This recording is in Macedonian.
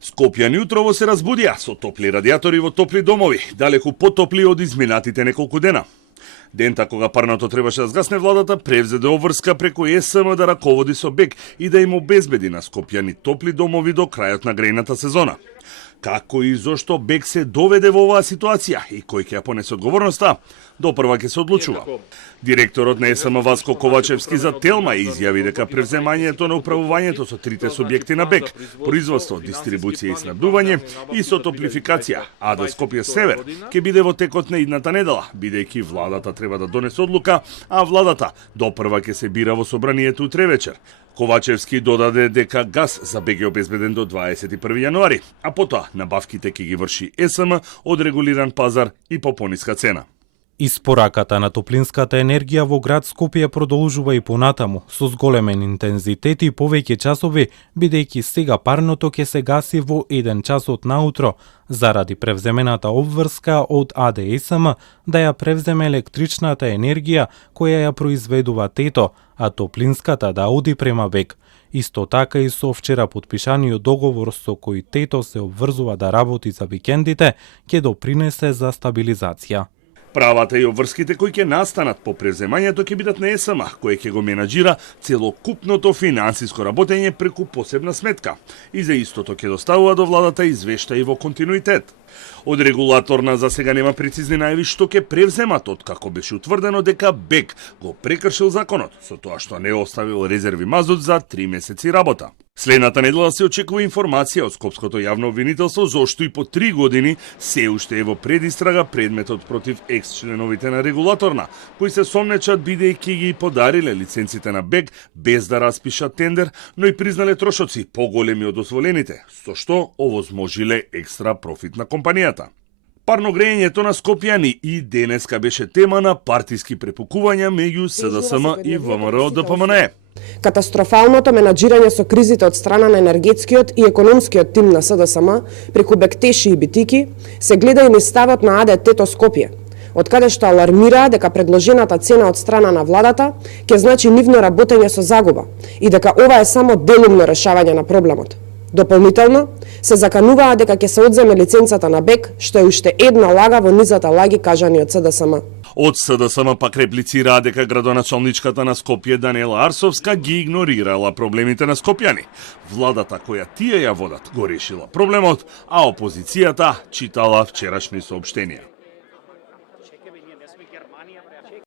Скопјани утрово се разбудија со топли радиатори во топли домови, далеку потопли од изминатите неколку дена. Дента кога парното требаше да згасне, владата превзеде обврска преку ЕСМ да раководи со БЕК и да им обезбеди на скопјани топли домови до крајот на грејната сезона. Како и зошто БЕК се доведе во оваа ситуација и кој ќе ја понесе одговорноста, допрва ќе се одлучува. Директорот на ЕСМ Васко Ковачевски за Телма изјави дека превземањето на управувањето со трите субјекти на БЕК, производство, дистрибуција и снабдување и со топлификација, АД Скопје Север, ќе биде во текот на идната недела, бидејќи владата треба да донесе одлука, а владата допрва ќе се бира во собранието утре вечер. Ковачевски додаде дека газ за БЕК е обезбеден до 21 јануари, а потоа набавките ќе ги врши ЕСМ од регулиран пазар и по пониска цена. Испораката на топлинската енергија во град Скопје продолжува и понатаму, со зголемен интензитет и повеќе часови, бидејќи сега парното ќе се гаси во 1 часот наутро, заради превземената обврска од АДСМ да ја превземе електричната енергија која ја произведува ТЕТО, а топлинската да оди према БЕК. Исто така и со вчера подпишаниот договор со кој ТЕТО се обврзува да работи за викендите, ќе допринесе за стабилизација. Правата и обврските кои ќе настанат по превземањето ќе бидат на ЕСМ, кој ќе го менаџира целокупното финансиско работење преку посебна сметка. И за истото ќе доставува до владата извештаи во континуитет. Од регулаторна за сега нема прецизни најави што ќе превземат, откако беше утврдено дека БЕК го прекршил законот, со тоа што не оставил резерви мазут за 3 месеци работа. Следната недела се очекува информација од Скопското јавно обвинителство зошто и по 3 години се уште е во предистрага предметот против екс-членовите на регулаторна, кои се сомнечат бидејќи ги подариле лиценците на БЕК без да распишат тендер, но и признале трошоци поголеми од дозволените, со што овозможиле екстра профит на компанијата. Парно грејењето на скопјани и денеска беше тема на партиски препукувања меѓу СДСМ и ВМРО ДПМНЕ. Катастрофалното менаџирање со кризите од страна на енергетскиот и економскиот тим на СДСМ преку бектеши и битики се гледа и низ ставот на АД ТЕТО Скопје, од каде што алармираа дека предложената цена од страна на владата ќе значи нивно работење со загуба и дека ова е само делумно решавање на проблемот. Дополнително, се закануваа дека ќе се одземе лиценцата на БЕК, што е уште една лага во низата лаги кажани од СДСМ. Од СДСМ пак реплицираа дека градоначалничката на Скопје Даниела Арсовска ги игнорирала проблемите на скопјани. Владата која тие ја водат го решила проблемот, а опозицијата читала вчерашни соопштенија.